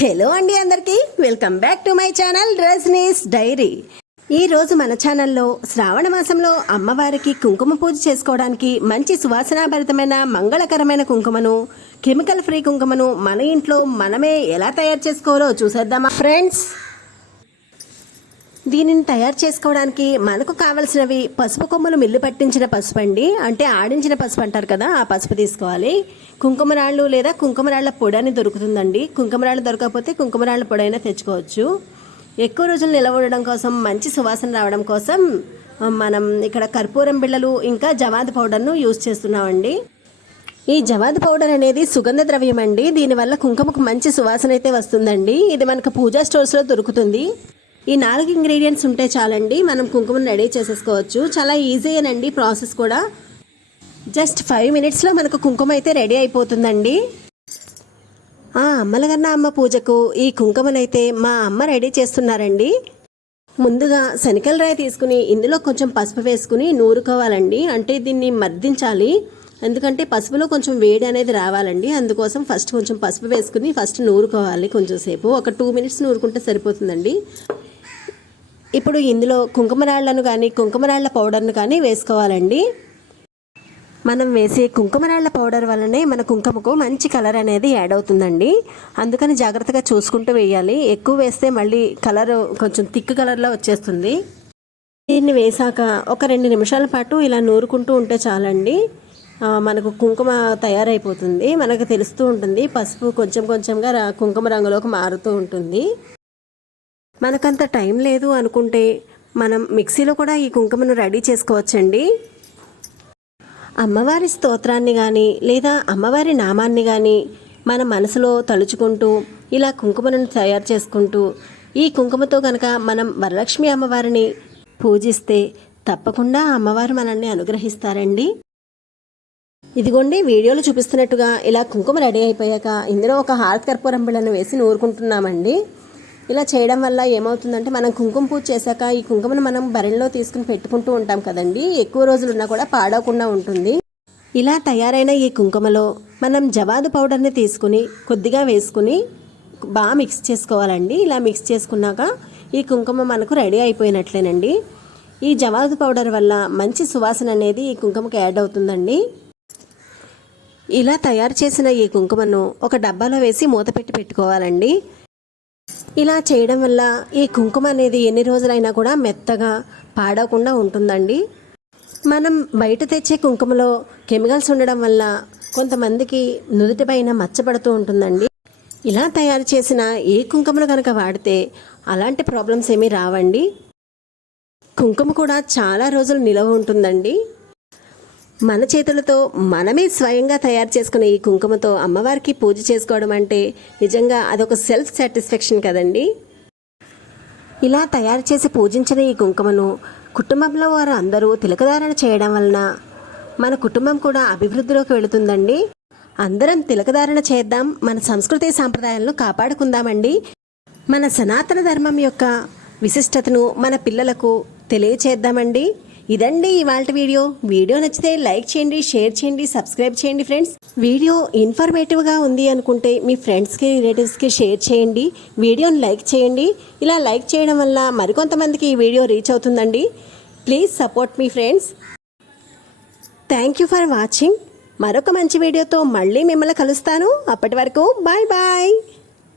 Hello అండి అందరికీ. Welcome back to my channel Rajani's diary ఈ రోజు మన ఛానల్లో శ్రావణ మాసంలో అమ్మవారికి కుంకుమ పూజ చేసుకోవడానికి మంచి సువాసనాభరితమైన మంగళకరమైన కుంకుమను కెమికల్ ఫ్రీ కుంకుమను మన ఇంట్లో మనమే ఎలా తయారు చేసుకోవాలో చూసేద్దామా? ఫ్రెండ్స్ దీనిని తయారు చేసుకోవడానికి మనకు కావలసినవి పసుపు కొమ్మలు మిల్లు పట్టించిన పసుపు అండి. అంటే ఆడించిన పసుపు అంటారు కదా ఆ పసుపు తీసుకోవాలి. కుంకుమరాళ్ళు లేదా కుంకుమరాళ్ళ పొడి అని దొరుకుతుందండి. కుంకుమరాళ్ళు దొరకకపోతే కుంకుమరాళ్ళ పొడి అయినా తెచ్చుకోవచ్చు. ఎక్కువ రోజులు నిలవ ఉండడం కోసం మంచి సువాసన రావడం కోసం మనం ఇక్కడ కర్పూరం బిళ్ళలు ఇంకా జవాది పౌడర్ను యూజ్ చేస్తున్నామండి. ఈ జవాద్ పౌడర్ అనేది సుగంధ ద్రవ్యం అండి దీనివల్ల కుంకుమకు మంచి సువాసన అయితే వస్తుందండి. ఇది మనకు పూజా స్టోర్స్లో దొరుకుతుంది. ఈ నాలుగు ఇంగ్రీడియంట్స్ ఉంటే చాలండి మనం కుంకుమను రెడీ చేసేసుకోవచ్చు. చాలా ఈజీయేనండి ప్రాసెస్ కూడా. జస్ట్ ఫైవ్ మినిట్స్లో మనకు కుంకుమ అయితే రెడీ అయిపోతుందండి. ఆ అమ్మలగన్న అమ్మ పూజకు ఈ కుంకుమనైతే మా అమ్మ రెడీ చేస్తున్నారండి. ముందుగా శనికల రాయి తీసుకుని ఇందులో కొంచెం పసుపు వేసుకుని నూరుకోవాలండి. అంటే దీన్ని మర్దించాలి ఎందుకంటే పసుపులో కొంచెం వేడి అనేది రావాలండి. అందుకోసం ఫస్ట్ కొంచెం పసుపు వేసుకుని ఫస్ట్ నూరుకోవాలి కొంచెం సేపు. ఒక టూ మినిట్స్ నూరుకుంటే సరిపోతుందండి. ఇప్పుడు ఇందులో కుంకుమరాళ్ళను కానీ కుంకుమరాళ్ళ పౌడర్ను కానీ వేసుకోవాలండి. మనం వేసే కుంకుమరాళ్ళ పౌడర్ వల్లనే మన కుంకుమకు మంచి కలర్ అనేది యాడ్ అవుతుందండి. అందుకని జాగ్రత్తగా చూసుకుంటూ వేయాలి. ఎక్కువ వేస్తే మళ్ళీ కలర్ కొంచెం థిక్ కలర్లో వచ్చేస్తుంది. దీన్ని వేసాక ఒక రెండు నిమిషాల పాటు ఇలా నూరుకుంటూ ఉంటే చాలండి. మనకు కుంకుమ తయారైపోతుంది. మనకు తెలుస్తూ ఉంటుంది. పసుపు కొంచెం కొంచెంగా కుంకుమ రంగులోకి మారుతూ ఉంటుంది. మనకంత టైం లేదు అనుకుంటే మనం మిక్సీలో కూడా ఈ కుంకుమను రెడీ చేసుకోవచ్చండి. అమ్మవారి స్తోత్రాన్ని కానీ లేదా అమ్మవారి నామాన్ని కానీ మన మనసులో తలుచుకుంటూ ఇలా కుంకుమను తయారు చేసుకుంటూ ఈ కుంకుమతో కనుక మనం వరలక్ష్మి అమ్మవారిని పూజిస్తే తప్పకుండా అమ్మవారు మనల్ని అనుగ్రహిస్తారండి. ఇదిగోండి వీడియోలో చూపిస్తున్నట్టుగా ఇలా కుంకుమ రెడీ అయిపోయాక ఇందులో ఒక హారతి కర్పూరం బిళ్ళను వేసి నూరుకుంటున్నామండి. ఇలా చేయడం వల్ల ఏమవుతుందంటే మనం కుంకుమ పూజ చేశాక ఈ కుంకుమను మనం బరెల్లో తీసుకుని పెట్టుకుంటూ ఉంటాం కదండి. ఎక్కువ రోజులు ఉన్నా కూడా పాడవకుండా ఉంటుంది. ఇలా తయారైన ఈ కుంకుమలో మనం జవాదు పౌడర్ని తీసుకుని కొద్దిగా వేసుకుని బాగా మిక్స్ చేసుకోవాలండి. ఇలా మిక్స్ చేసుకున్నాక ఈ కుంకుమ మనకు రెడీ అయిపోయినట్లేనండి. ఈ జవాదు పౌడర్ వల్ల మంచి సువాసన అనేది ఈ కుంకుమకి యాడ్ అవుతుందండి. ఇలా తయారు చేసిన ఈ కుంకుమను ఒక డబ్బాలో వేసి మూత పెట్టి పెట్టుకోవాలండి. ఇలా చేయడం వల్ల ఈ కుంకుమ అనేది ఎన్ని రోజులైనా కూడా మెత్తగా పాడకుండా ఉంటుందండి. మనం బయట తెచ్చే కుంకుమలో కెమికల్స్ ఉండడం వల్ల కొంతమందికి నుదుటిపైన మచ్చపడుతూ ఉంటుందండి. ఇలా తయారు చేసిన ఏ కుంకుమను కనుక వాడితే అలాంటి ప్రాబ్లమ్స్ ఏమీ రావండి. కుంకుమ కూడా చాలా రోజులు నిలవ ఉంటుందండి. మన చేతులతో మనమే స్వయంగా తయారు చేసుకునే ఈ కుంకుమతో అమ్మవారికి పూజ చేసుకోవడం అంటే నిజంగా అదొక సెల్ఫ్ సాటిస్ఫాక్షన్ కదండి. ఇలా తయారు చేసి పూజించిన ఈ కుంకుమను కుటుంబంలో వారు అందరూ తిలకధారణ చేయడం వలన మన కుటుంబం కూడా అభివృద్ధిలోకి వెళుతుందండి. అందరం తిలకధారణ చేద్దాం మన సంస్కృతి సాంప్రదాయాలను కాపాడుకుందామండి. మన సనాతన ధర్మం యొక్క విశిష్టతను మన పిల్లలకు తెలియచేద్దామండి. ఇదండి ఇవాళ వీడియో. వీడియో నచ్చితే లైక్ చేయండి షేర్ చేయండి సబ్స్క్రైబ్ చేయండి ఫ్రెండ్స్. వీడియో ఇన్ఫర్మేటివ్గా ఉంది అనుకుంటే మీ ఫ్రెండ్స్కి రిలేటివ్స్కి షేర్ చేయండి. వీడియోని లైక్ చేయండి. ఇలా లైక్ చేయడం వల్ల మరికొంతమందికి ఈ వీడియో రీచ్ అవుతుందండి. Please support me friends thank you for watching మరొక మంచి వీడియోతో మళ్ళీ మిమ్మల్ని కలుస్తాను. అప్పటి వరకు బాయ్ బాయ్